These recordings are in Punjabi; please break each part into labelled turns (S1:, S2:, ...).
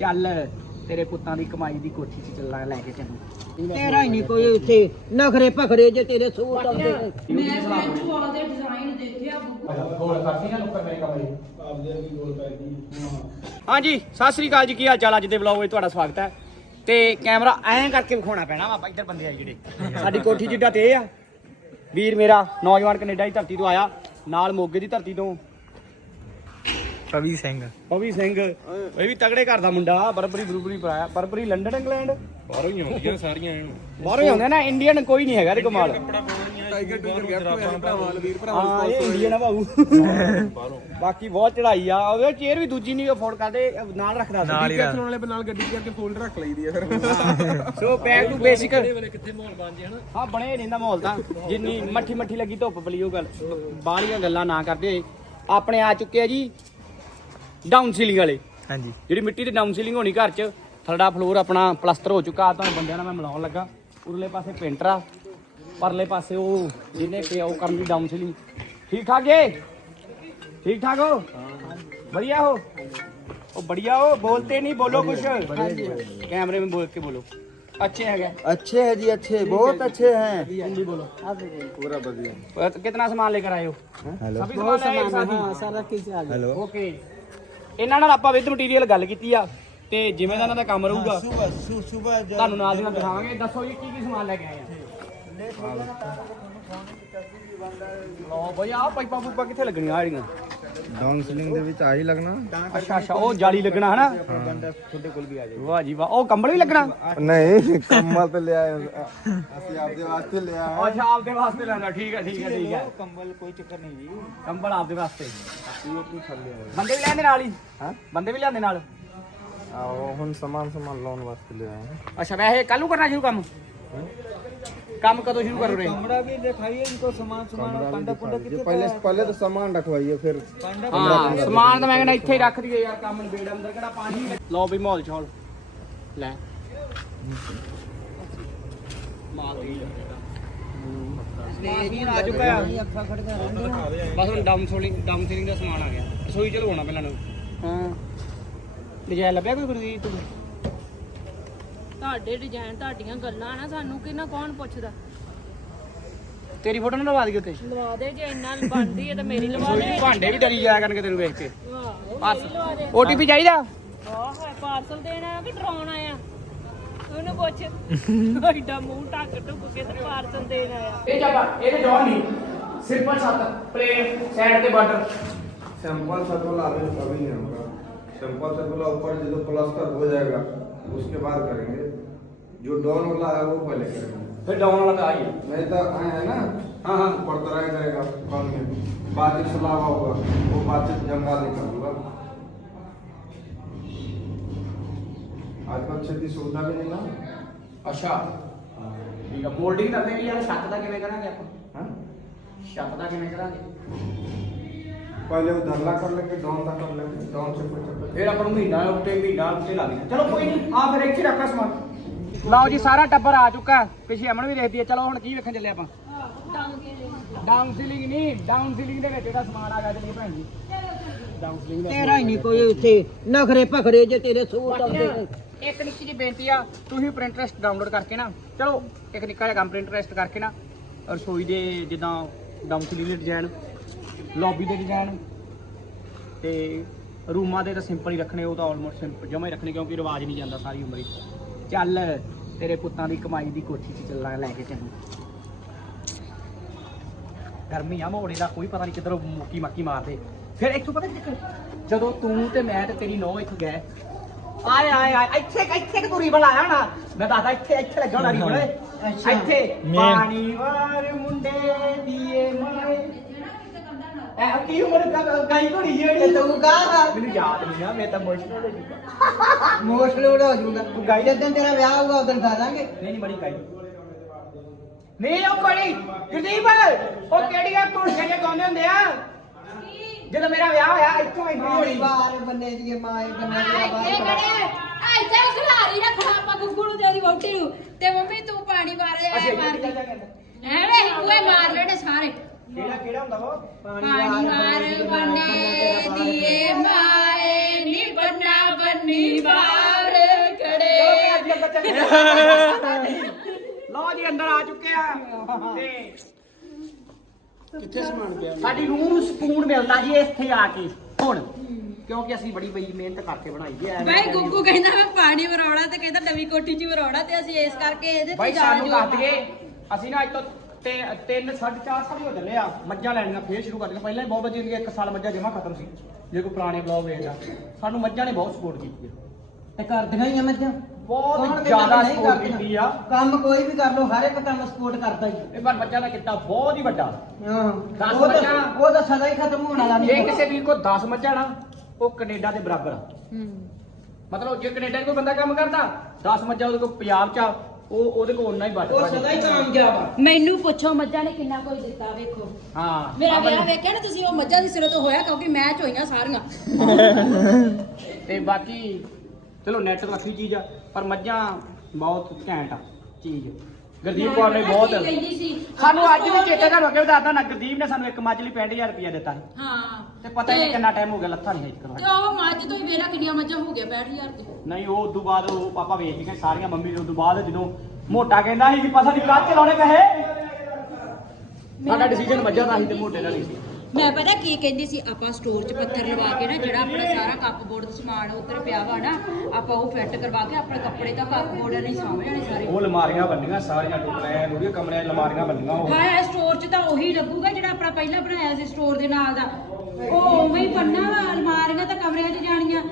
S1: ਚੱਲ ਤੇਰੇ ਪੁੱਤਾਂ ਦੀ ਕਮਾਈ ਦੀ ਕੋਠੀ 'ਚ ਚੱਲਾਂ ਲੈ ਕੇ ਤੈਨੂੰ
S2: ਤੇਰਾ ਹੀ ਨਹੀਂ ਕੋਈ ਉੱਥੇ ਨਖਰੇ ਭਖਰੇ ਜੇ ਤੇਰੇ ਸੂਟ ਆਉਂਦੇ।
S3: ਮੈਂ ਫ੍ਰੈਂਚ ਵਾਲ ਦੇ ਡਿਜ਼ਾਈਨ ਦੇਖਿਆ ਬੁੱਕ
S1: ਗੋਲ ਕਰਦੀ ਨਾ ਲੋਕਾਂ ਮੇਰੇ ਕਮਰੇ। ਹਾਂਜੀ ਸਤਿ ਸ੍ਰੀ ਅਕਾਲ ਜੀ ਕੀ ਹਾਲ ਚਾਲ ਅੱਜ ਦੇ ਵਲੌਗ ਵਿੱਚ ਤੁਹਾਡਾ ਸਵਾਗਤ ਹੈ। ਤੇ ਕੈਮਰਾ ਐਂ ਕਰਕੇ ਵਿਖਾਉਣਾ ਪੈਣਾ ਵਾ ਇੱਧਰ ਬੰਦੇ ਆ ਜਿਹੜੇ। ਸਾਡੀ ਕੋਠੀ ਜਿੱਡਾ ਤੇ ਆ। ਵੀਰ ਮੇਰਾ ਨੌਜਵਾਨ ਕੈਨੇਡਾ ਦੀ ਧਰਤੀ ਤੋਂ ਆਇਆ ਨਾਲ ਮੋਗੇ ਦੀ ਧਰਤੀ ਤੋਂ।
S4: ਕਵੀ ਸਿੰਘ।
S1: ਪਵੀ ਸਿੰਘ। ਇਹ ਵੀ ਤਗੜੇ ਘਰ ਦਾ ਮੁੰਡਾ ਬਰਬਰੀ ਬਰਬਰੀ ਪਰਾਇਆ ਬਰਬਰੀ ਲੰਡਨ ਇੰਗਲੈਂਡ?
S4: ਬਾਹਰੋਂ ਹੀ ਆਉਂਦੀਆਂ ਸਾਰੀਆਂ
S1: ਬਾਹਰੋਂ ਹੀ ਆਉਂਦੇ ਨਾ ਇੰਡੀਅਨ ਕੋਈ ਨਹੀਂ ਹੈਗਾ ਇਹਦੇ ਕਮਾਲ
S4: ਟਾਈਗਰ ਟੂਗਰ ਗਿਆ ਭਰਾਵਾਂ ਵੀਰ
S1: ਹਾਂ ਇਹ ਇੰਡੀਅਨ ਆ ਬਾਬੂ ਬਾਕੀ ਬਹੁਤ ਚੜਾਈ ਆ। ਉਹਦੇ ਚੇਅਰ ਵੀ ਦੂਜੀ ਨਹੀਂ ਅਫੋਰਡ ਕਰਦੇ ਨਾਲ ਰੱਖਦਾ ਸੀ।
S4: ਨਾਲ ਹੀ ਰੱਖ।
S5: ਵਾਲੇ ਨਾਲ ਗੱਡੀ ਕਰਕੇ ਫੋਲਡ ਰੱਖ ਲਈਦੀ ਆ ਫਿਰ।
S1: ਸੋ ਬੈਕ ਟੂ ਬੇਸਿਕ
S4: ਕਿੱਥੇ ਮਾਹੌਲ ਬਣ ਜੇ ਹਨਾ
S1: ਹਾਂ ਬਣੇ ਰਹਿੰਦਾ ਮਾਹੌਲ ਤਾਂ। ਜਿੰਨੀ ਮੱਠੀ ਮੱਠੀ ਲੱਗੀ ਧੁੱਪ ਪਲੀ ਉਹ ਗੱਲ। ਬਾਹਲੀਆਂ ਗੱਲਾਂ ਨਾ ਕਰਦੇ। ਆਪਣੇ ਆ ਚੁੱਕੇ ਆ ਜੀ। ਡਾਊਨ ਸੀਲਿੰਗ ਵਾਲੇ
S4: ਹਾਂਜੀ
S1: ਜਿਹੜੀ ਮਿੱਟੀ ਦੀ ਡਾਊਨ ਸੀਲਿੰਗ ਹੋਣੀ ਘਰ 'ਚ ਥਰਡਾ ਫਲੋਰ ਆਪਣਾ ਪਲਸਟਰ ਹੋ ਚੁੱਕਾ ਤੁਹਾਨੂੰ ਬੰਦਿਆਂ ਨਾਲ ਮੈਂ ਮਿਲਾਉਣ ਲੱਗਾ ਉਰਲੇ ਪਾਸੇ ਪੇਂਟਰ ਆ ਪਰਲੇ ਪਾਸੇ ਉਹ ਜਿਹਨੇ ਪਿਆ ਉਹ ਕਰਨ ਦੀ ਡਾਊਨ ਸੀਲਿੰਗ ਠੀਕ ਠਾਕ ਜੇ ਠੀਕ ਠਾਕ ਹੋ बढ़िया हो ओ बढ़िया हो बोलते नहीं बोलो कुछ कैमरे में बोल के बोलो अच्छे हैं क्या
S5: अच्छे है जी अच्छे बहुत अच्छे हैं
S1: हिंदी बोलो
S5: पूरा बढ़िया
S1: तो कितना सामान लेकर आए हो
S5: हेलो
S1: सभी सामान है एक साथ ਇਹਨਾਂ ਨਾਲ ਆਪਾਂ ਵਿਦ ਮਟੀਰੀਅਲ ਗੱਲ ਕੀਤੀ ਆ ਤੇ ਜਿਵੇਂ ਦਾ ਇਹਨਾਂ ਦਾ ਕੰਮ ਰਹੂਗਾ ਤੁਹਾਨੂੰ ਨਾਲ ਦੀ ਨਾਲ ਦਿਖਾਵਾਂਗੇ। ਦੱਸੋ ਜੀ ਕੀ ਕੀ ਸਮਾਨ ਲੈ ਕੇ ਆਏ ਆ? ਲਓ ਬਈ ਆ ਪਾਈਪਾਂ ਪੂਪਾਂ ਕਿੱਥੇ ਲੱਗਣੀਆਂ
S5: ਆੜੀਆਂ ਡਾਊਨ ਦੇ ਵਿੱਚ ਆਹੀ ਲੱਗਣਾ।
S1: ਅੱਛਾ ਅੱਛਾ ਉਹ ਜਾਲੀ ਲੱਗਣਾ ਹਨਾ? ਵਾਹ ਜੀ ਵਾਹ ਉਹ ਕੰਬਲ ਵੀ ਲੱਗਣਾ?
S5: ਨਹੀਂ ਕੰਬਲ ਤੇ ਲਿਆ ਅਸੀਂ ਆਪਦੇ ਵਾਸਤੇ ਲਿਆ
S1: ਅੱਛਾ ਆਪਦੇ ਵਾਸਤੇ ਲੈਣਾ ਠੀਕ ਹੈ ਠੀਕ ਹੈ ਠੀਕ ਹੈ।
S5: ਕੰਬਲ ਕੋਈ ਚੱਕਰ ਨਹੀਂ ਜੀ।
S1: ਕੰਬਲ ਆਪਦੇ ਵਾਸਤੇ।
S5: ਤੂੰ ਆਪਣੀ ਥੱਲੇ ਆ
S1: ਬੰਦੇ ਵੀ ਲੈਂਦੇ ਨਾਲ ਹੀ?
S5: ਹਾਂ?
S1: ਬੰਦੇ ਵੀ ਲਿਆਂਦੇ ਨਾਲ?
S5: ਆਹ ਹੁਣ ਸਮਾਨ ਸਮਾਨ ਲਾਉਣ ਵਾਸਤੇ ਲਿਆ
S1: ਅੱਛਾ ਵੈਸੇ ਕੱਲੂ ਕਰਨਾ ਸ਼ੁਰੂ ਕੰਮ? ਕੰਮ ਕਦੋਂ ਸ਼ੁਰੂ ਕਰੋ ਰੇ
S2: कमरा भी दिखाइए इनको सामान
S5: कमरा भी दिखा दीजिए। पहले पहले तो सामान रखवाइए फिर
S1: ਹਾਂ ਸਮਾਨ ਤਾਂ ਮੈਂ ਕਹਿੰਦਾ ਇੱਥੇ ਹੀ ਰੱਖ ਦਈਏ ਯਾਰ ਕੰਮ ਨਿਬੇੜ ਅੰਦਰ ਕਿਹੜਾ ਪਾਣੀ ਲਓ ਵੀ ਮਾਹੌਲ ਛੋਲ ਲੈ ਮਾਲ ਦੀ ਸਮਾਨ ਆ ਚੁੱਕਾ ਆ
S2: ਅੱਖਾਂ ਖੜਕਾ ਰਹਿੰਦੇ
S1: ਬਸ ਹੁਣ ਡਾਊਨ ਸੋਲਿੰਗ ਡਾਊਨ ਸੀਲਿੰਗ ਦਾ ਸਮਾਨ ਆ ਗਿਆ ਰਸੋਈ ਚ ਲਵਾਉਣਾ ਪਹਿਲਾਂ ਨੂੰ ਹਾਂ ਡਿਜ਼ਾਈਨ ਲੱਭਿਆ ਕੋਈ ਗੁਰਦੀਪ ਤੂੰ
S3: ਤੁਹਾਡੇ ਡਿਜ਼ਾਈਨ ਤੁਹਾਡੀਆਂ ਗੱਲਾਂ ਨਾ ਸਾਨੂੰ ਕਿਹਨਾਂ ਕੌਣ ਪੁੱਛਦਾ
S1: ਤੇਰੀ ਫੋਟੋ ਨਾ ਲਵਾ ਦਈਏ ਉੱਤੇ
S3: ਲਵਾ ਦੇ ਜੇ ਇੰਨਾ ਬਣਦੀ ਹੈ ਤਾਂ ਮੇਰੀ ਲਵਾ
S1: ਰਸੋਈ
S3: ਦੇ
S1: ਚ ਭਾਂਡੇ ਵੀ ਡਰੀ ਜਾਇਆ ਕਰਨਗੇ ਤੈਨੂੰ ਵੇਖ ਕੇ
S3: ਵਾਹ
S1: ਬਸ
S3: ਲਵਾ ਦੇ
S1: ਓਟੀਪੀ ਚਾਹੀਦਾ
S3: ਆਹ ਹੈ ਪਾਰਸਲ ਦੇਣਾ ਕਿ ਡਰਾਉਣ ਆਇਆ ਉਹਨੂੰ ਪੁੱਛ ਐਡਾ ਮੂੰਹ ਢੱਕ ਢੁੱਕ ਕੇ ਤੇ ਪਾਰਸਲ ਦੇਣ ਆਇਆ
S1: ਇਹ ਜਾਪਾ ਇਹ ਤੇ ਜੌਨ ਨਹੀਂ ਸਿੰਪਲ ਸੱਤ ਪਲੇਨ ਸਾਈਡ ਤੇ ਬਾਰਡਰ
S5: सिंपल छत वाला अभी कभी नहीं होगा सिंपल छत वाला ऊपर जो प्लास्टर हो जाएगा उसके बाद करेंगे। जो डाउन वाला है वो पहले करेंगे।
S1: फिर डाउन वाला का आइए।
S5: नहीं तो आए हैं ना?
S1: हाँ हाँ
S5: पढ़ता तरह करेगा कॉल में। बातचीत से लावा होगा। वो बातचीत जंगाल नहीं करूँगा आजकल छत्तीस सुविधा भी नहीं ना?
S1: अच्छा। हाँ। ठीक है बोर्डिंग करने के लिए हम शाकता किने करेंगे
S5: अपन?
S1: हाँ? शाकता किने करेंगे?
S5: पहले धरला कर लेंगे डाउन का कर लेंगे। डाउन से कुछ
S1: ਫਿਰ ਆਪਾਂ ਨੂੰ ਮਹੀਨਾ ਉੱਤੇ ਮਹੀਨਾ ਉੱਤੇ ਲੱਗ ਜਾਣਾ ਚਲੋ ਕੋਈ ਨਹੀਂ ਆ ਫਿਰ ਇੱਥੇ ਰੱਖਾ ਸਮਾਨ। ਲਓ ਜੀ ਸਾਰਾ ਟੱਬਰ ਆ ਚੁੱਕਾ ਪਿੱਛੇ ਅਮਨ ਵੀ ਦੇਖਦੀ ਹੈ। ਚਲੋ ਹੁਣ ਕੀ ਵੇਖਣ ਚੱਲੇ ਆਪਾਂ? ਡਾਊਨ ਸੀਲਿੰਗ ਨਹੀਂ ਡਾਊਨ ਸੀਲਿੰਗ ਦੇ ਵਿੱਚ ਇਹਦਾ ਸਮਾਨ ਆ ਗਿਆ ਚੱਲੀਏ ਭੈਣ ਜੀ। ਡਾਊਨ ਸੀਲਿੰਗ ਦਾ
S2: ਤੇਰਾ ਹੀ ਨਹੀਂ ਕੋਈ ਉੱਥੇ ਨਖਰੇ ਭਖਰੇ ਜੇ ਤੇਰੇ ਸੂਟ ਆਉਂਦੇ।
S1: ਇੱਕ ਨਿੱਕੀ ਜਿਹੀ ਬੇਨਤੀ ਆ ਤੁਸੀਂ ਪ੍ਰਿੰਟਰੈਸਟ ਡਾਊਨਲੋਡ ਕਰਕੇ ਨਾ ਚਲੋ ਇੱਕ ਨਿੱਕਾ ਜਿਹਾ ਕੰਮ ਪ੍ਰਿੰਟਰੈਸਟ ਕਰਕੇ ਨਾ ਰਸੋਈ ਦੇ ਜਿੱਦਾਂ ਡਾਊਨ ਸੀਲਿੰਗ ਦੇ ਡਿਜ਼ਾਈਨ ਲੌਬੀ ਦੇ ਡਿਜ਼ਾਈਨ ਤੇ ਰੂਮਾਂ ਦੇ ਤਾਂ ਸਿੰਪਲ ਹੀ ਰੱਖਣੇ ਉਹ ਤਾਂ ਆਲਮੋਸਟ ਸਿੰਪਲ ਜਮਾ ਹੀ ਰੱਖਣੇ ਕਿਉਂਕਿ ਰਿਵਾਜ ਨਹੀਂ ਜਾਂਦਾ ਸਾਰੀ ਉਮਰ ਹੀ। ਚੱਲ ਤੇਰੇ ਪੁੱਤਾਂ ਦੀ ਕਮਾਈ ਦੀ ਕੋਠੀ 'ਚ ਚੱਲਾਂ ਲੈ ਕੇ ਤੈਨੂੰ ਗਰਮੀ ਆ ਮੋੜੇ ਦਾ ਕੋਈ ਪਤਾ ਨਹੀਂ ਕਿੱਧਰੋਂ ਮੁੱਕੀ ਮੱਕੀ ਮਾਰਦੇ। ਫਿਰ ਇੱਥੋਂ ਪਤਾ ਕੀ ਜਦੋਂ ਤੂੰ ਤੇ ਮੈਂ ਤੇ ਤੇਰੀ ਨੌ ਇੱਥੋਂ ਗਏ ਆਏ ਆਏ ਆਏ ਇੱਥੇ ਇੱਥੇ ਕਿ ਤੂੰ ਰੀਬਨ ਲਾਇਆ ਨਾ ਮੈਂ ਦੱਸਦਾ ਇੱਥੇ ਇੱਥੇ ਲੱਗਾ ਹੋਣਾ ਰੀਬਨ। ਇੱਥੇ। ਪਾਣੀ ਵਾਰ ਮੁੰਡੇ ਦੀਏ ਮਾਏ। ਐ ਕੀ ਉਮਰ ਦਾ ਗਾਈ ਘੋੜੀ ਜਿਹੜੀ
S2: ਤੂੰ ਗਾਣਾ
S1: ਮੈਨੂੰ ਯਾਦ ਨਹੀਂ ਆ ਮੈਂ ਤਾਂ ਮੋਸ਼ਨਲ ਹੋ ਚੁੱਕਾ
S2: ਮੋਸਟਲੀ ਹੋ ਜਾਊਗਾ।
S1: ਤੂੰ ਗਾਈ
S2: ਜਦੋਂ ਤੇਰਾ ਵਿਆਹ ਹੋਊਗਾ ਉਦੋਂ ਗਾ ਦਾਂਗੇ।
S1: ਨਹੀਂ ਨਹੀਂ ਬੜੀ ਗਾਈ। ਨਹੀਂ ਉਹ ਕੋੜੀ ਗੁਰਦੀਪ ਉਹ ਕਿਹੜੀਆਂ ਘੋੜੀਆਂ ਜਿਹਾ ਗਾਉਂਦੇ ਹੁੰਦੇ ਆ? ਜਦੋਂ ਮੇਰਾ ਵਿਆਹ ਹੋਇਆ ਇੱਥੋਂ ਐਂਟਰੀ ਹੋਣੀ
S2: ਬਾਰ ਬੰਨੇ ਦੀ ਮਾਏ ਬੰਨੇ ਦੀ
S3: ਇੱਥੇ ਖੜੇ ਇੱਥੇ ਖਿਲਾਰੀ ਰੱਖਣਾ ਆਪਾਂ ਗੁੱਗੂ ਨੂੰ ਤੇਰੀ ਵੋਟੀ ਨੂੰ। ਤੇ ਮੰਮੀ ਤੂੰ ਪਾਣੀ ਮਾਰੇ
S1: ਅੱਛਾ
S3: ਐ ਮਾਰ ਕੇ।
S1: ਜਾ
S3: ਐਵੇਂ ਹੀ ਬੂਹੇ ਮਾਰ ਲੈਣੇ ਸਾਰੇ।
S1: ਕਿਹੜਾ ਕਿਹੜਾ ਹੁੰਦਾ ਵਾ?
S3: ਪਾਣੀ ਮਾਰ ਬਨੇ ਦੀਏ ਮਾਏ ਨੀ ਬੰਨਾ ਬੰਨੀ ਬਾਏ
S1: ਲਓ ਜੀ ਅੰਦਰ ਆ ਚੁੱਕੇ ਆ। ਤੇ ਕਿੱਥੇ ਸਮਾਨ ਗਿਆ ਸਾਡੀ ਰੂਹ ਨੂੰ ਸਕੂਨ ਮਿਲਦਾ ਜੀ ਇੱਥੇ ਆ ਕੇ। ਹੁਣ ਕਿਉਂਕਿ ਅਸੀਂ ਬੜੀ ਬਈ ਮਿਹਨਤ ਕਰਕੇ ਬਣਾਈ ਹੈ।
S6: ਬਾਈ ਗੁੱਗੂ ਕਹਿੰਦਾ ਮੈਂ ਪਾਣੀ ਵਰੋੜਾ ਤੇ ਕਹਿੰਦਾ ਨਵੀਂ ਕੋਠੀ 'ਚ ਵਰੋੜਾ ਤੇ ਅਸੀਂ ਇਸ ਕਰਕੇ ਇਹਦੇ
S1: ਬਾਈ
S6: ਤੇ ਜਾਣਾ
S1: ਸਾਨੂੰ ਦੱਸ ਦਈਏ ਅਸੀਂ ਨਾ ਅੱਜ ਤੋਂ ਤੇ 3 4.5 ਸਾਲ ਹੋ ਚੱਲੇ ਆ। ਮੱਝਾਂ ਲੈਣੀਆਂ ਫੇਰ ਸ਼ੁਰੂ ਕਰ ਦਿੱਤੀਆਂ। ਪਹਿਲਾਂ ਹੀ ਬਹੁਤ ਵਧੀਆ ਸੀ ਇੱਕ ਸਾਲ ਮੱਝਾਂ ਜਮਾ ਖਤਮ ਸੀ। ਜੇ ਕੋਈ ਪੁਰਾਣੇ ਬਲੌਗ ਵੇਖਦਾ ਸਾਨੂੰ ਮੱਝਾਂ ਨੇ ਬਹੁਤ ਸਪੋਰਟ ਕੀਤੀ ਹੈ
S2: ਤੇ ਕਰਦੀਆਂ ਹੀ ਆ ਮੱਝਾਂ?
S1: ਬਹੁਤ
S2: ਕੌਣ ਕਹਿੰਦਾ
S1: ਜ਼ਿਆਦਾ
S2: ਨਹੀਂ
S1: support
S2: ਕਰਦੀਆਂ?
S1: ਕੀਤੀ ਆ।
S2: ਕੰਮ ਕੋਈ ਵੀ ਕਰ ਲੋ ਹਰ ਇੱਕ ਕੰਮ ਸਪੋਰਟ ਕਰਦਾ ਹੀ
S1: ਇਹ ਪਰ ਮੱਝਾਂ ਦਾ ਕਿੱਤਾ ਬਹੁਤ ਹੀ ਵੱਡਾ।
S2: ਹਾਂ।
S1: ਦਸ
S2: ਉਹ ਤਾਂ
S1: ਮੱਝਾਂ।
S2: ਉਹ ਤਾਂ ਸਦਾ ਹੀ ਖਤਮ ਹੋਣ ਵਾਲਾ
S1: ਜੇ
S2: ਨਹੀਂ
S1: ਕਿਸੇ ਵੀਰ ਕੋ 10 ਮੱਝਾਂ ਨਾ ਉਹ ਕੈਨੇਡਾ ਦੇ ਬਰਾਬਰ ਆ। ਮਤਲਬ ਜੇ ਕੈਨੇਡਾ 'ਚ ਕੋਈ ਬੰਦਾ ਕੰਮ ਕਰਦਾ 10 ਮੱਝਾਂ ਉਹਦੇ ਕੋਲ ਪੰਜਾਬ 'ਚ ਆ। ਉਹ ਉਹਦੇ ਕੋਲ ਓਨਾ ਹੀ ਵੱਟ
S2: ਉਹ ਸਦਾ ਹੀ ਕਾਮਯਾਬ ਆ।
S6: ਮੈਨੂੰ ਪੁੱਛੋ ਮੱਝਾਂ ਨੇ ਕਿੰਨਾ ਕੁਝ ਦਿੱਤਾ ਵੇਖੋ।
S1: ਹਾਂ
S6: ਮੇਰਾ ਵਿਆਹ ਵੇਖਿਆ ਨਾ ਤੁਸੀਂ ਉਹ ਮੱਝਾਂ ਦੀ ਸਿਰੇ ਤੋਂ ਹੋਇਆ ਕਿਉਂਕਿ ਮੈਚ ਹੋਈਆਂ ਸਾਰੀਆਂ।
S1: ਤੇ ਬਾਕੀ ਚਲੋ ਨੈਟ ਅੱਛੀ ਚੀਜ਼ ਆ ਪਰ ਮੱਝਾਂ ਬਹੁਤ ਘੈਂਟ ਆ ਚੀਜ਼। ਗੁਰਦੀਪ ਕੌਰ ਨੇ ਬਹੁਤ
S6: ਕਹਿੰਦੀ ਸੀ।
S1: ਸਾਨੂੰ ਅੱਜ ਵੀ ਚੇਤੇ ਤੁਹਾਨੂੰ ਅੱਗੇ ਦੱਸਦਾ ਨਾ ਗੁਰਦੀਪ ਨੇ ਸਾਨੂੰ ਇੱਕ ਮੱਝ ਲਈ 65000 ਰੁਪਇਆ ਦਿੱਤਾ ਸੀ।
S6: ਹਾਂ।
S1: ਤੇ ਪਤਾ ਨਹੀਂ ਕਿੰਨਾ ਟਾਈਮ ਹੋ ਗਿਆ ਲੱਥਾ ਨਹੀਂ ਹੈ
S6: ਤੇ ਉਹ ਮੱਝ ਤੋਂ ਹੀ ਵੇਲਾ ਕਿੰਨੀਆਂ ਮੱਝਾਂ ਹੋ ਗਿਆ 65000 ਤੇ
S1: ਨਹੀਂ ਉਹ ਉਦੋਂ ਬਾਅਦ ਉਹ ਪਾਪਾ ਵੇਚ ਕੇ ਸਾਰੀਆਂ ਮੰਮੀ ਦੇ ਉਦੋਂ ਬਾਅਦ ਜਦੋਂ ਮੋਟਾ ਕਹਿੰਦਾ ਸੀ ਕਿ ਪਤਾ ਨਹੀਂ ਕੱਚ ਲਾਉਣੇ ਪੈਸੇ। ਸਾਡਾ ਡਿਸੀਜਨ ਮੱਝਾਂ ਦਾ ਸੀ ਤੇ ਮੋਟੇ ਦਾ ਨਹੀਂ ਸੀ।
S6: ਮੈਂ ਪਤਾ ਕੀ ਕਹਿੰਦੀ ਸੀ ਆਪਾਂ ਸਟੋਰ 'ਚ ਪੱਥਰ ਲਵਾ ਕੇ ਨਾ ਜਿਹੜਾ ਆਪਣਾ ਸਾਰਾ ਕੱਪ ਬੋਰਡ ਦਾ ਸਮਾਨ ਉੱਧਰ ਪਿਆ ਵਾ ਨਾ ਆਪਾਂ ਉਹ ਫਿੱਟ ਕਰਵਾ ਕੇ ਆਪਣੇ ਕੱਪੜੇ ਤਾਂ ਕੱਪ ਬੋਰਡ ਨਹੀਂ ਸਾਂਭ ਜਾਣੇ ਸਾਰੇ।
S1: ਉਹ ਅਲਮਾਰੀਆਂ ਬੰਨੀਆਂ ਸਾਰੀਆਂ ਟੁੱਟੀਆਂ ਉਹਦੀਆਂ ਕਮਰਿਆਂ 'ਚ ਅਲਮਾਰੀਆਂ ਬੰਨੀਆਂ ਉਹ।
S6: ਹਾਂ ਸਟੋਰ 'ਚ ਤਾਂ ਉਹੀ ਲੱਗੂਗਾ ਜਿਹੜਾ ਆਪਣਾ ਪਹਿਲਾਂ ਬਣਾਇਆ ਸੀ ਸਟੋਰ ਦੇ ਨਾਲ ਦਾ। ਉਹ ਉਵੇਂ ਹੀ ਬੰਨਾ ਵਾ ਅਲਮਾਰੀਆਂ ਤਾਂ ਕਮਰਿਆਂ 'ਚ ਜਾਣੀਆਂ।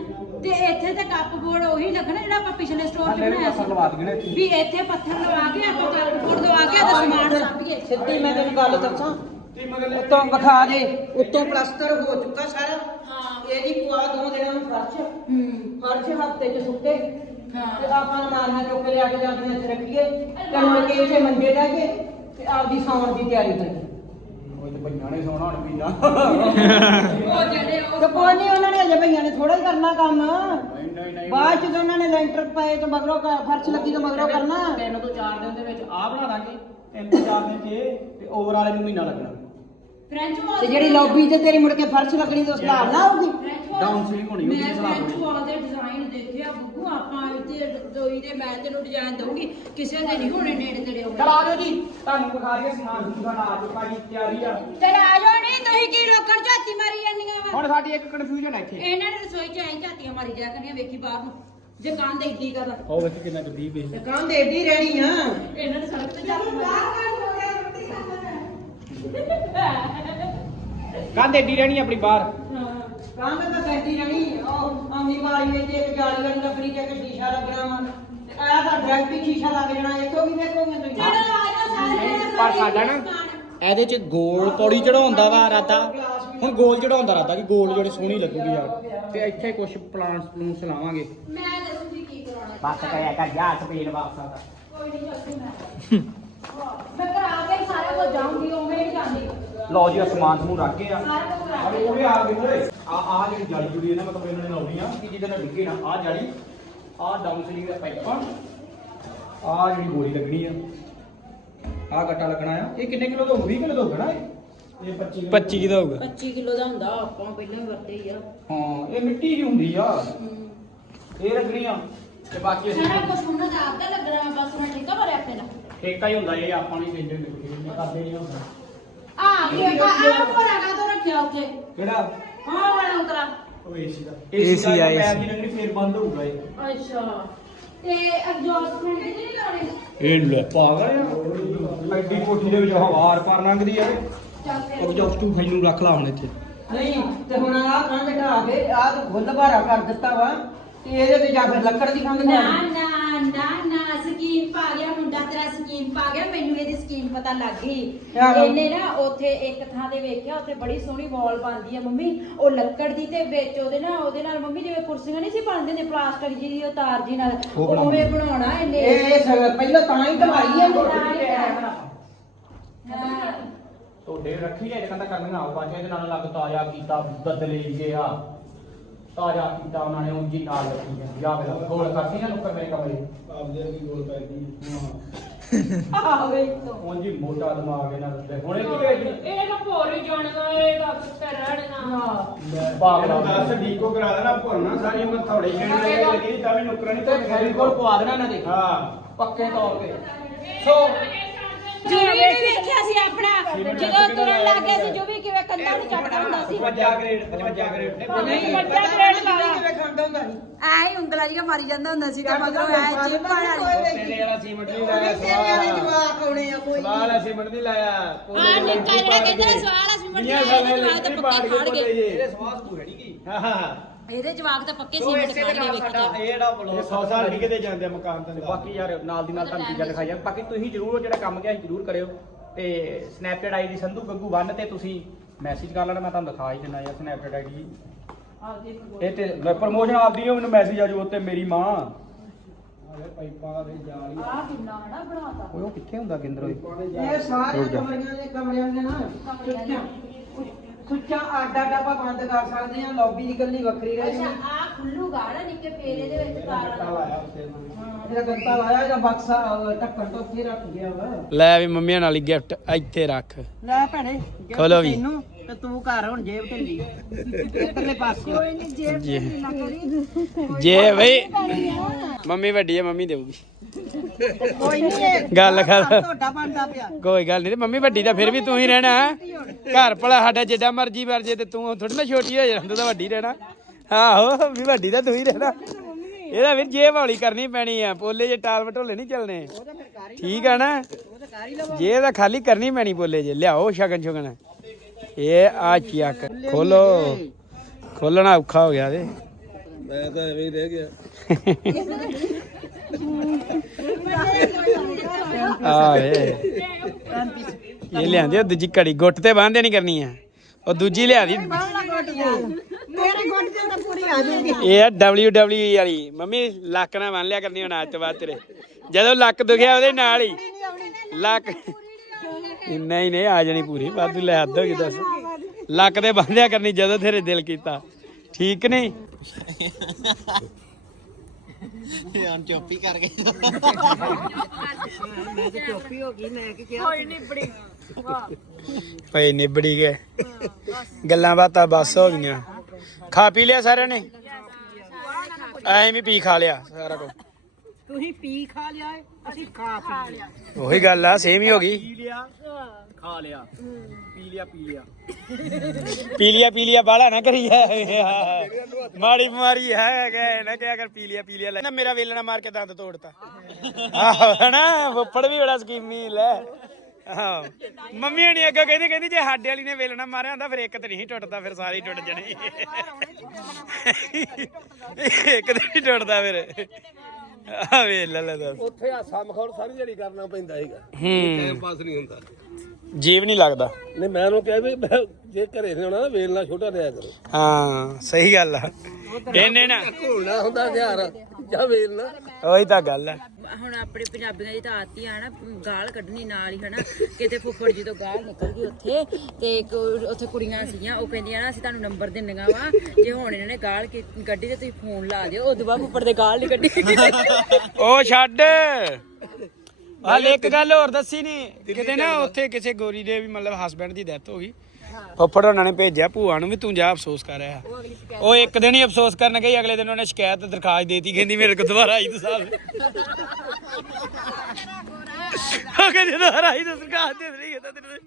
S6: ਤੇ ਇੱਥੇ ਤਾਂ ਕੱਪ ਬੋਰਡ ਉਹੀ ਲੱਗਣਾ ਜਿਹੜਾ ਆਪਾਂ ਪਿਛਲੇ ਸਟੋਰ 'ਚ ਬਣਾਇਆ
S1: ਪੱਥਰ ਲਵਾ ਦਈਏ
S6: ਸੀ ਵੀ ਇੱਥੇ ਪੱਥਰ ਲਵਾ ਕੇ ਆਪਾਂ ਕੱਪ ਬੋਰਡ ਲਵਾ ਕੇ ਤਾਂ ਸਮਾਨ ਸਾਂਭੀਏ।
S2: ਸਿੱਧੀ ਮੈਂ ਤੈਨੂੰ ਗੱਲ ਦੱਸਾਂ। ਉੱਤੋਂ ਵਿਖਾ ਦੇ। ਉੱਤੋਂ ਪਲਸਤਰ ਹੋ ਚੁੱਕਾ ਸਾਰਾ।
S6: ਹਾਂ।
S2: ਇਹਦੀ ਪੁਆ ਦੋ ਦਿਨਾਂ ਨੂੰ ਫਰਸ਼।
S6: ਹੂੰ।
S2: ਫਰਸ਼ ਹਫ਼ਤੇ ਚ ਸੁੱਤੇ
S6: ਹਾਂ।
S2: ਤੇ ਆਪਾਂ ਮਾਰਨਾ ਚੁੱਕ ਕੇ ਲਿਆ ਕੇ ਜਾ ਕੇ ਇੱਥੇ ਰੱਖੀਏ। ਤੇ ਮੁੜ ਕੇ ਇੱਥੇ ਮੰਜੇ ਡਾ ਕੇ ਤੇ ਆਪਦੀ ਸੌਣ ਦੀ ਤਿਆਰੀ ਕਰੀਏ।
S1: ਉਹ ਤੇ ਭਈਆਂ ਨੇ ਸੋਣਾ ਹੁਣ ਪੀਣਾ।
S6: ਉਹ ਜਿਹੜੇ ਉਹ
S2: ਤੇ ਕੋਈ ਨਹੀਂ ਉਹਨਾਂ ਨੇ ਅਜੇ ਭਈਆਂ ਨੇ ਥੋੜਾ ਹੀ ਕਰਨਾ ਕੰਮ।
S1: ਨਹੀਂ ਨਹੀਂ ਨਹੀਂ।
S2: ਬਾਅਦ ਚ ਉਹਨਾਂ ਨੇ ਲੈਂਟਰ ਪਏ ਤੇ ਮਗਰੋਂ ਕ- ਫਰਸ਼ ਲੱਗੀ ਤੇ ਮਗਰੋਂ ਕਰਨਾ।
S1: ਤਿੰਨ ਤੋਂ ਚਾਰ ਦਿਨ ਦੇ ਵਿੱਚ ਆ ਬਣਾ ਦਾਂਗੇ। ਤਿੰਨ ਤੋਂ ਚਾਰ ਦਿਨ 'ਚ ਇਹ ਤੇ ਓਵਰ ਵਾਲੇ ਨੂੰ ਮਹੀਨਾ ਲੱਗਣਾ।
S6: ਫ੍ਰੈਂਚ ਵਾਲ
S2: ਤੇ ਜਿਹੜੀ ਲੌਬੀ ਤੇ ਤੇਰੀ ਮੁੜ ਕੇ ਫਰਸ਼ ਲੱਗਣੀ ਤੇ ਉਸ ਦਾ ਨਾ ਆਊਗੀ
S1: Down ceiling ਹੋਣੀ, ਉਹਦੀ
S6: ਮੈਂ
S1: ਸਲਾਹ
S6: ਫ੍ਰੈਂਚ
S1: ਹੋਣੀ।
S6: ਵਾਲ ਦੇ ਡਿਜ਼ਾਈਨ ਦੇਖਿਆ ਬੁੱਗੂ ਆਪਾਂ ਇੱਥੇ ਦੋਈ ਦੇ ਮੈਂ ਤੈਨੂੰ ਡਿਜ਼ਾਈਨ ਦਊਂਗੀ ਕਿਸੇ ਦੇ ਨਹੀਂ ਹੋਣੇ ਨੇੜੇ ਤੇੜੇ ਹੋਣੇ।
S1: ਚਲ ਆ ਜਾਓ ਜੀ ਤੁਹਾਨੂੰ ਵਿਖਾ ਰਹੀ ਸਮਾਨ ਸਮੂਨ ਸਾਡਾ ਆ ਚੁੱਕਾ ਜੀ ਤਿਆਰੀ ਆ।
S6: ਚਲ ਆ ਜਾਓ ਨਹੀਂ ਤੁਸੀਂ ਕੀ ਨੂੰ ਝਾਤੀ ਮਾਰੀ ਜਾਂਦੀਆਂ ਵਾ?
S1: ਹੁਣ ਸਾਡੀ ਇੱਕ ਕਨਫਿਊਜ਼ਨ ਹੈ ਇੱਥੇ।
S6: ਇਹਨਾਂ ਨੇ ਰਸੋਈ ਚ ਐਂ ਝਾਤੀਆਂ ਮਾਰੀ ਜਾ ਕਰਨੀਆਂ ਵੇਖੀ ਬਾਹਰ ਨੂੰ। ਜੇ ਕੰਧ ਏਡੀ ਕਰਦਾ
S1: ਉਹ ਵਿੱਚ ਕਿੰਨਾ ਗਦੀਬ ਹੈ
S2: ਕਾਂ ਦੇ ਏਡੀ ਰਹਿਣੀ ਆ
S6: ਇਹਨਾਂ ਨੇ ਸੜਕ ਤੇ ਝਾਤੀ
S1: ਕੰਧ ਏਡੀ ਰਹਿਣੀ ਆਪਣੀ ਬਾਹਰ?
S2: ਕਾਂ ਤਾਂ ਬੈਠੀ ਰਹਿਣੀ? ਉਹ ਆਮੀ ਵਾਲੀ ਵਿੱਚ ਇੱਕ ਜਾਲੀ ਵਾਲੀ ਲੱਕੜੀ ਤੇ ਇੱਕ ਸ਼ੀਸ਼ਾ ਲੱਗਣਾ ਵਾ। ਤੇ ਆਹ ਤਾਂ ਡਾਇਰੈਕਟ ਹੀ ਸ਼ੀਸ਼ਾ ਲੱਗ ਜਾਣਾ ਇੱਥੋਂ ਵੀ ਦੇਖੋਗੇ ਤੁਸੀਂ
S6: ਆ
S1: ਪਰ ਸਾਡਾ ਨਾ ਇਹਦੇ 'ਚ ਗੋਲ ਪੌੜੀ ਚੜਾਉਂਦਾ ਵਾ ਰਾਦਾ ਹੁਣ ਗੋਲ ਚੜਾਉਂਦਾ ਰਾਦਾ ਕਿ ਗੋਲ ਜਿਹੜੇ ਸੋਹਣੀ ਲੱਗੂਗੀ ਯਾਰ ਤੇ ਇੱਥੇ ਕੁਝ ਪਲਾਂਟਸ ਪਲੂਨਸ ਲਾਵਾਂਗੇ।
S6: ਮੈਂ ਦੱਸੂਗੀ ਕੀ ਕਰਾਉਣਾ।
S1: ਬਸ ਕਹਿਆ ਕਰ ਜਾ ਸਪੇਨ ਵਾਪਸ ਆ।
S6: ਕੋਈ ਨਹੀਂ ਮੈਂ। ਮੈਂ ਕਰਾ ਕੇ ਸਾਰਾ ਕੁਝ ਜਾਊਂਗੀ ਉਵੇਂ ਨਹੀਂ ਜਾਂਦੀ।
S1: ਲਓ ਜੀ ਆਹ ਸਮਾਨ ਸਮੂਹ ਰੱਖ ਗਏ ਆ।
S6: ਸਾਰਾ ਕੁਝ ਕਰਾ
S1: ਅਰੇ ਉਹ ਵੀ ਆ ਗਏ ਓਏ ਆ ਆ ਜਿਹੜੀ ਜਾਲੀ ਜੁੜੀ ਹੈ ਨਾ ਮਤਲਬ ਇਹਨਾਂ ਨੇ ਲਾਉਣੀ ਆ। ਕਿ ਜਿਹਦੇ ਨਾਲ ਡਿੱਗੇ ਨਾ ਆ ਜਾਲੀ। ਆ ਡਾਊਨ ਸੀਲਿੰਗ ਦਾ ਪਾਈਪ ਆ। ਜਿਹੜੀ ਗੋਲੀ ਲੱਗਣੀ ਆ। ਆ ਗੱਟਾ ਲੱਗਣਾ ਆ। ਇਹ ਕਿੰਨੇ ਕਿਲੋ ਦਾ ਹੋਊ? 20 ਕਿਲੋ ਦਾ ਹੋਊਗਾ ਨਾ ਇਹ? ਇਹ 25
S4: 25 ਕਿਦਾ ਹੋਊਗਾ।
S6: 25 ਕਿਲੋ ਦਾ ਹੁੰਦਾ ਆਪਾਂ ਪਹਿਲਾਂ ਹੀ ਵਰਤੇ ਹੀ ਆ।
S1: ਹਾਂ ਇਹ ਮਿੱਟੀ ਦੀ ਹੁੰਦੀ ਆ। ਇਹ ਲੱਗਣੀ ਆ। ਤੇ ਬਾਕੀ ਅਸੀਂ
S6: ਸਾਰਾ ਕੁਝ ਉਹਨਾਂ ਦਾ ਆਪਦਾ ਲੱਗਣਾ ਬਸ ਮੈਂ ਠੇਕਾ ਭਰਿਆ ਆਪਣੇ ਦਾ।
S1: ਠੇਕਾ ਹੀ ਹੁੰਦਾ ਇਹ ਆਪਾਂ ਨਹੀਂ ਦਿੰਦੇ ਮਿੱਟੀ ਨਹੀਂ ਕਰਦੇ ਨਹੀਂ ਹੁੰਦਾ।
S6: ਆ ਇੱਕ ਆ ਭਰਾਗਾ ਤੋਂ ਰੱਖਿਆ ਉੱਥੇ।
S1: ਕਿਹੜਾ?
S6: ਹਾਂ ਵਾਲਾ ਉਤਰਾ
S1: ਉਹ ਏਸੀ ਦਾ।
S4: AC ਆ,
S1: ਪੈਰ ਦੀ ਲੱਗਣੀ ਫੇਰ ਬੰਦ ਹੋਊਗਾ ਇਹ।
S6: ਅੱਛਾ। ਤੇ ਐਗਜ਼ੌਸਟ ਫੈਨ ਦੀ ਨਹੀਂ ਲਾਉਣੀ?
S1: ਇਹ ਲੈ ਪਾਗਲ ਆ। ਐਡੀ ਕੋਠੀ ਦੇ ਵਿੱਚ ਹਵਾ ਆਰ ਪਾਰ ਲੰਘਦੀ ਆ
S6: ਚੱਲ ਫਿਰ।
S1: ਐਗਜ਼ੌਸਟ ਟੂ ਨੂੰ ਰੱਖ ਲਾ ਹੁਣ ਇੱਥੇ।
S2: ਨਹੀਂ ਤੇ ਹੁਣ ਆਹ ਕੰਧ ਢਾ ਕੇ ਆਹ ਤਾਂ ਗੁੱਲ ਭਾਰਾ ਕਰ ਦਿੱਤਾ ਵਾ ਤੇ ਇਹਦੇ ਤੇ ਜਾ ਫਿਰ ਲੱਕੜ ਦੀ ਕੰਧ
S6: ਨਾ ਨਾ ਸਕੀਮ ਪਾ ਗਿਆ ਮੁੰਡਾ ਤੇਰਾ ਸਕੀਮ ਪਾ ਗਿਆ ਮੈਨੂੰ ਇਹਦੀ ਸਕੀਮ ਪਤਾ ਲੱਗ ਗਈ।
S2: ਆਹੋ।
S6: ਇਹਨੇ ਨਾ ਉੱਥੇ ਇੱਕ ਥਾਂ ਤੇ ਵੇਖਿਆ ਉੱਥੇ ਬੜੀ ਸੋਹਣੀ ਵਾਲ ਬਣਦੀ ਆ ਮੰਮੀ। ਉਹ ਲੱਕੜ ਦੀ ਤੇ ਵਿੱਚ ਉਹਦੇ ਨਾਲ ਉਹਦੇ ਨਾਲ ਮੰਮੀ ਜਿਵੇਂ ਕੁਰਸੀਆਂ ਨਹੀਂ ਸੀ ਬਣਦੇ ਨੇ ਪਲਾਸਟਿਕ ਜੀ ਦੀ ਉਹ ਤਾਰ ਜੀ ਨਾਲ
S1: ਉਹ ਬਣਾਉਣੀ।
S6: ਉਵੇਂ ਬਣਾਉਣਾ ਇਹਨੇ।
S2: ਇਹ ਇਹ ਸਗੋਂ ਪਹਿਲਾਂ ਤਾਂ ਹੀ ਢਵਾਈ ਆ
S6: ਹਾਂ।
S1: ਤੁਹਾਡੇ ਰੱਖੀ ਐ ਕਹਿੰਦਾ ਕਰਨੀਆਂ ਆਓ ਬਾਜੇ ਇਹਦੇ ਨਾਲ ਲੱਗ ਤਾਜ਼ਾ ਕੀਤਾ ਬਦਲੇ ਜੇ ਆ ਤਾਜ਼ਾ ਕੀਤਾ ਉਹਨਾਂ ਨੇ ਉਂਜੀ ਨਾਲ ਰੱਖੀ ਜਾਂਦੀ ਆ। ਵੇਲਾ ਗੋਲ ਕਰਦੀ ਨਾ ਨੁੱਕਰ ਮੇਰੇ ਕਮਰੇ
S5: ਆਪਦੇ ਵੀ ਗੋਲ ਪੈ ਗਈ
S1: ਹਾਂ।
S2: ਆਹ ਵੇ
S1: ਉਂਝ ਹੀ ਮੋਟਾ ਦਿਮਾਗ ਇਹਨਾਂ ਦਾ। ਹੁਣੇ ਕੀ ਵੇਚਦੀ
S3: ਇਹ ਤਾਂ ਭੋਰ ਹੀ ਜਾਣਗਾ ਇਹ ਤਾਂ ਕਿੱਥੇ ਰਹਿਣਾ
S1: ਪਾਗਲਾ
S5: दस ਡੀਕੋ ਕਰਾ ਦੇਣਾ ਭੁੰਨਾ ਸਾਰੀ ਉਮਰ ਥੋੜੇ ਛੇੜਨੇ ਲੱਗੀ ਤਾਂ ਵੀ ਨੁਕਰਾਨੀ
S1: ਤੇ ਫੈਰੀ ਕੋਲ ਪਵਾ ਦੇਣਾ ਇਹਨਾਂ ਦੇ।
S5: ਹਾਂ।
S1: ਪੱਕੇ ਤੌਰ ਤੇ। ਸੋ
S6: ਜੂਵੀ ਵੀ ਵੇਖਿਆ ਸੀ ਆਪਣਾ ਜਦੋਂ ਤੁਰਨ ਲੱਗ ਗਿਆ ਸੀ ਜੂਵੀ ਕਿਵੇਂ ਕੰਧਾਂ ਨੂੰ ਚੱਟਦਾ ਹੁੰਦਾ ਸੀ।
S5: 55 ਗ੍ਰੇਡ 55 ਗ੍ਰੇਡ
S3: ਨਹੀਂ ਬੱਚਾ ਗ੍ਰੇਡ ਲਾ
S2: ਕਿਵੇਂ ਖਾਂਦਾ ਹੁੰਦਾ ਸੀ?
S6: ਐ ਹੀ ਉਂਗਲਾਂ ਮਾਰੀ ਜਾਂਦਾ ਹੁੰਦਾ ਸੀ ਤੇ ਮਗਰੋਂ ਐ ਚਿਪ ਵਾਲੀ।
S5: ਤੇਰੇ ਵਾਲਾ ਸੀਮਟ ਨਹੀਂ
S2: ਉਹਨੇ ਤੇਰੇ ਵਾਲੇ ਜਵਾਕ ਆਉਣੇ ਆ ਕੋਈ
S5: ਵਾਲਾ ਸੀਮਟ ਨਹੀਂ ਲਾਇਆ।
S6: ਆ ਨਿੱਕਾ ਜਿਹੜਾ ਕਹਿੰਦਾ ਨਾ ਸਵਾਲ ਅਸੀਂ ਮਿੰਟ ਦੇ ਜਵਾਕ ਤਾਂ ਪੱਕੇ ਖੜ ਗਏ
S5: ਇਹਦੇ ਸਵਾਸ ਤੂੰ ਹੈ ਨਹੀਂ ਹਾਂ ਹਾਂ।
S6: ਇਹਦੇ ਜਵਾਕ ਤਾਂ ਪੱਕੇ ਸੀਮਿੰਟ ਖੜ ਗਏ ਵੇਖਦਾ
S5: ਇਹ ਜਿਹੜਾ ਬਲੋ 100 ਸਾਲ ਨਹੀਂ ਕਿਤੇ ਜਾਂਦੇ ਮਕਾਨ ਤੇ
S1: ਬਾਕੀ ਯਾਰ ਨਾਲ ਦੀ ਨਾਲ ਤੁਹਾਨੂੰ ਚੀਜ਼ਾਂ ਦਿਖਾਈਆਂ। ਬਾਕੀ ਤੁਸੀਂ ਜਰੂਰ ਉਹ ਜਿਹੜਾ ਕੰਮ ਗਿਆ ਸੀ ਜਰੂਰ ਕਰਿਓ। ਤੇ ਸਨੈਪਚੈਟ ਆਈਡੀ ਸੰਧੂ ਗੱਗੂ 1 ਤੇ ਤੁਸੀਂ ਮੈਸੇਜ ਕਰ ਲੈਣਾ ਮੈਂ ਤੁਹਾਨੂੰ ਦਿਖਾ ਹੀ ਦਿੰਦਾ ਯਾਰ ਸਨੈਪਚੈਟ ਆਈਡੀ ਇਹ ਤੇ ਪ੍ਰਮੋਸ਼ਨ ਆਪਦੀ ਹੈ ਮੈਨੂੰ ਮੈਸੇਜ ਆ ਜੂ ਉੱਤੇ ਮੇਰੀ ਮਾਂ। ਪਾਈਪਾਂ ਦੇ ਜਾਲੀ
S6: ਆ। ਕਿੰਨਾ ਹਨਾ ਬਣਾਤਾ।
S1: ਓਏ ਉਹ ਕਿੱਥੇ ਹੁੰਦਾ ਗਿੰਦਰ ਓਏ?
S2: ਇਹ ਸਾਰੇ ਕਮਰਿਆਂ ਦੇ ਕਮਰਿਆਂ ਦੇ ਨਾ ਸੁੱਚਾਂ ਆਡਾ ਡੱਬਾ ਬੰਦ ਕਰ ਸਕਦੇ ਆ ਲੌਬੀ ਦੀ ਗੱਲੀ ਵੱਖਰੀ ਰਹਿ
S6: ਅੱਛਾ ਆ ਖੁੱਲੂ ਗਾੜਾ ਨਿੱਕੇ ਪੇਰੇ ਦੇ ਵਿੱਚ ਤਾਰਾਂ
S2: ਇਹਦਾ ਗੰਤਾ ਲਾਇਆ ਇਹਦਾ ਬਕਸਾ ਅਹ, ਢੱਕਣ ਤੋਂ ਉੱਥੇ ਰੱਖ ਗਿਆ ਵਾ।
S7: ਲੈ ਵੀ ਮੰਮੀਆਂ ਨਾਲ ਗਿਫਟ ਇੱਥੇ ਰੱਖ।
S2: ਲੈ ਭੈਣੇ gift
S7: ਖੋਲੋ ਵੀ।
S2: ਤੈਨੂੰ। ਤੇ ਤੂੰ ਘਰ ਹੁਣ ਜੇਬ ਢਿੱਲੀ ਇਧਰਲੇ ਪਾਸੇ। ਕੋਈ ਨਹੀਂ ਜੇਬ
S7: ਜੇ
S2: ਨਾ ਕਰੀ।
S7: ਜੇ ਬਈ ਮੰਮੀ ਵੱਡੀ ਹੈ ਮੰਮੀ ਦੇਊਗੀ।
S2: ਕੋਈ ਨਹੀਂ
S7: ਗੱਲ ਕਰ।
S2: ਤੁਹਾਡਾ ਬਣਦਾ ਪਿਆ।
S7: ਕੋਈ ਗੱਲ ਨਹੀਂ ਮੰਮੀ ਵੱਡੀ ਤਾਂ ਫਿਰ ਵੀ ਤੂੰ ਹੀ ਰਹਿਣਾ। ਘਰ ਭਲਾ ਸਾਡਾ ਜਿੱਡਾ ਮਰਜ਼ੀ ਵਰ ਜੇ ਤੇ ਤੂੰ ਥੋੜੀ ਨਾ ਛੋਟੀ ਹੋ ਜਾਣਾ ਤੂੰ ਤਾਂ ਵੱਡੀ ਰਹਿਣਾ। ਆਹੋ ਵੀ ਵੱਡੀ ਤਾਂ ਤੂੰ ਹੀ ਰਹਿਣਾ। ਇਹਦਾ ਫਿਰ ਜੇਬ ਹੌਲੀ ਕਰਨੀ ਪੈਣੀ ਆ ਪੋਲੇ ਜੇ ਟਾਲ ਮਟੋਲੇ ਨਹੀਂ ਚੱਲਣੇ। ਠੀਕ ਆ ਨਾ? ਜੇਬ ਤਾਂ ਖਾਲੀ ਕਰਨੀ ਪੈਣੀ ਪੋਲੇ ਜੇ ਲਿਆਓ ਸ਼ਗਨ ਸ਼ਗਨ। ਇਹ ਆ ਚੱਕ ਖੋਲੋ। ਖੋਲਣਾ ਔਖਾ ਹੋ ਗਿਆ ਤੇ
S5: ਮੈਂ ਤਾਂ ਐਵੇਂ ਹੀ ਰਹਿ ਗਿਆ।
S7: ਆ ਵੇ ਇਹ ਲਿਆਂਦੀ ਉਹ ਦੂਜੀ ਘੜੀ। ਗੁੱਟ ਤੇ ਬੰਨ੍ਹਦੇ ਨਹੀਂ ਕਰਨੀ ਆ। ਉਹ ਦੂਜੀ ਲਿਆਦੀ
S2: ਮੇਰੇ ਗੁੱਟ ਤੇ ਤਾਂ ਪੂਰੀ ਆ ਜਾਊਗੀ।
S7: ਇਹ ਆ WWE ਵਾਲੀ। ਮੰਮੀ ਲੱਕ ਨਾਲ ਬੰਨ ਲਿਆ ਕਰਨੀ ਹੁਣ ਅੱਜ ਤੋਂ ਬਾਅਦ ਤੇਰੇ। ਜਦੋਂ ਲੱਕ ਦੁਖਿਆ ਉਹਦੇ ਨਾਲ ਹੀ। ਲੱਕ। ਨਹੀਂ ਨਹੀਂ ਆ ਜਾਣੀ ਪੂਰੀ ਵਾਧੂ ਲੈ ਹੱਦ ਹੋ ਗਈ ਦੱਸ। ਲੱਕ ਤੇ ਬੰਨ ਲਿਆ ਕਰਨੀ ਜਦੋਂ ਤੇਰੇ ਦਿਲ ਕੀਤਾ। ਠੀਕ ਨਹੀਂ?
S3: ਕੋਈ ਨਹੀਂ ਬੜੀ। ਵਾਹ
S7: ਪਏ ਨਿਬੜੀ ਗਏ। ਗੱਲਾਂ ਬਾਤਾਂ ਬਸ ਹੋ ਗਈਆਂ। ਖਾ ਪੀ ਲਿਆ ਸਾਰਿਆਂ ਨੇ? ਐਵੇਂ ਵੀ ਪੀ ਖਾ ਲਿਆ ਸਾਰਾ ਕੁਝ
S2: ਤੁਸੀਂ ਪੀ ਖਾ ਲਿਆ ਏ, ਅਸੀਂ ਖਾ ਪੀ ਲਿਆ।
S7: ਉਹੀ ਗੱਲ ਆ ਸੇਮ ਹੀ ਹੋ ਗਈ।
S1: ਪੀ ਲਿਆ ਖਾ ਲਿਆ ਪੀ ਲਿਆ ਪੀ ਲਿਆ।
S7: ਪੀਲੀਆ ਪੀਲੀਆ ਬਾਲਾ ਨਾ ਕਰੀ ਮਾੜੀ ਬਿਮਾਰੀ ਹੈ ਗਏ ਨਾ ਕਿਆ ਕਰ ਪੀਲੀਆ ਪੀਲੀਆ ਲੈ। ਨਾ ਮੇਰਾ ਵੇਲਣਾ ਮਾਰ ਕੇ ਦੰਦ ਤੋੜਤਾ। ਆਹੋ ਹਨਾ? ਫੁੱਫੜ ਵੀ ਬੜਾ ਸਕੀਮੀ ਲੈ। ਆਹੋ। ਮੰਮੀ ਹਣੀ ਅੱਗੇ ਕਹਿੰਦੀ ਕਹਿੰਦੀ ਜੇ ਸਾਡੇ ਵਾਲੀ ਨੇ ਵੇਲਣਾ ਮਾਰਿਆ ਹੁੰਦਾ ਫਿਰ ਇੱਕ ਤੇ ਨਹੀਂ ਟੁੱਟਦਾ ਫਿਰ ਸਾਰੇ ਹੀ ਟੁੱਟ ਜਾਣੇ। ਇੱਕ ਤੇ ਨਹੀਂ ਟੁੱਟਦਾ ਫਿਰ। ਆ ਵੇਲ ਲੈ ਲੈ ਦੱਸ।
S5: ਉੱਥੇ ਹਾਸਾ ਮਖੌਲ ਸਾਰੀ ਜਿਹੜੀ ਕਰਨਾ ਪੈਂਦਾ ਹੈਗਾ
S7: ਹੂੰ।
S5: ਪਾਸ ਨਹੀਂ ਹੁੰਦਾ।
S7: ਜੀਵ ਨਹੀਂ ਲੱਗਦਾ।
S5: ਨਹੀਂ ਮੈਂ ਉਹਨੂੰ ਕਿਹਾ ਵੀ ਮੈਂ ਜੇ ਘਰੇ ਨਹੀਂ ਆਉਣਾ ਨਾ ਵੇਲ ਨਾਲ ਛੋਟਾ ਲਿਆ ਕਰੋ।
S7: ਹਾਂ ਸਹੀ ਗੱਲ ਆ। ਇਹਨੇ ਨਾ
S5: ਘੋਲਣਾ ਹੁੰਦਾ ਹਥਿਆਰ ਜਾਂ ਵੇਲ ਨਾਲ।
S7: ਉਹੀ ਤਾਂ ਗੱਲ ਆ।
S6: ਹੁਣ ਆਪਣੇ ਪੰਜਾਬੀਆਂ ਦੀ ਤਾਂ ਆਤੀ ਆ ਨਾ ਗਾਲ ਕੱਢਣੀ ਨਾਲ ਹੀ ਹਨਾ। ਕਿਤੇ ਫੁੱਫੜ ਜੀ ਤੋਂ ਗਾਲ ਨਿਕਲ ਗਈ ਉੱਥੇ ਤੇ ਇੱਕ ਉੱਥੇ ਕੁੜੀਆਂ ਸੀਗੀਆਂ ਉਹ ਕਹਿੰਦੀਆਂ ਨਾ ਅਸੀਂ ਤੁਹਾਨੂੰ ਨੰਬਰ ਦਿੰਨੀਆਂ ਵਾ। ਜੇ ਹੁਣ ਇਹਨਾਂ ਨੇ ਗਾਲ ਕੀ- ਕੱਢੀ ਤੇ ਤੁਸੀਂ ਫੋਨ ਲਾ ਦਿਓ ਉਦੋਂ ਬਾਅਦ ਫੁੱਫੜ ਦੇ ਗਾਲ ਨਹੀਂ ਕੱਢੀ।
S7: ਉਹ ਛੱਡ। ਹਾਲ ਇੱਕ ਗੱਲ ਹੋਰ ਦੱਸੀ ਨਹੀਂ ਕਿਤੇ ਨਾ ਉੱਥੇ ਕਿਸੇ ਗੋਰੀ ਦੇ ਵੀ ਮਤਲਬ ਹਸਬੰਡ ਦੀ ਡੈਥ ਹੋ ਗਈ। ਫੁੱਫੜ ਉਹਨਾਂ ਨੇ ਭੇਜਿਆ ਭੂਆ ਨੂੰ ਵੀ ਤੂੰ ਜਾ ਅਫਸੋਸ ਕਰ ਰਿਹਾ ਉਹ ਇੱਕ ਦਿਨ ਹੀ ਅਫਸੋਸ ਕਰਨ ਗਈ ਅਗਲੇ ਦਿਨ ਉਹਨੇ ਸ਼ਿਕਾਇਤ ਦਰਖਾਸਤ ਦੇਤੀ ਕਹਿੰਦੀ ਮੇਰੇ ਕੋਲ ਦੁਬਾਰਾ ਆਈ ਤੂੰ ਸਾਹਿਬ ਉਹ ਕਹਿੰਦੀ ਦੁਬਾਰਾ ਆਈ ਤਾਂ ਦਰਖਾਸਤ ਦੇ ਦੇ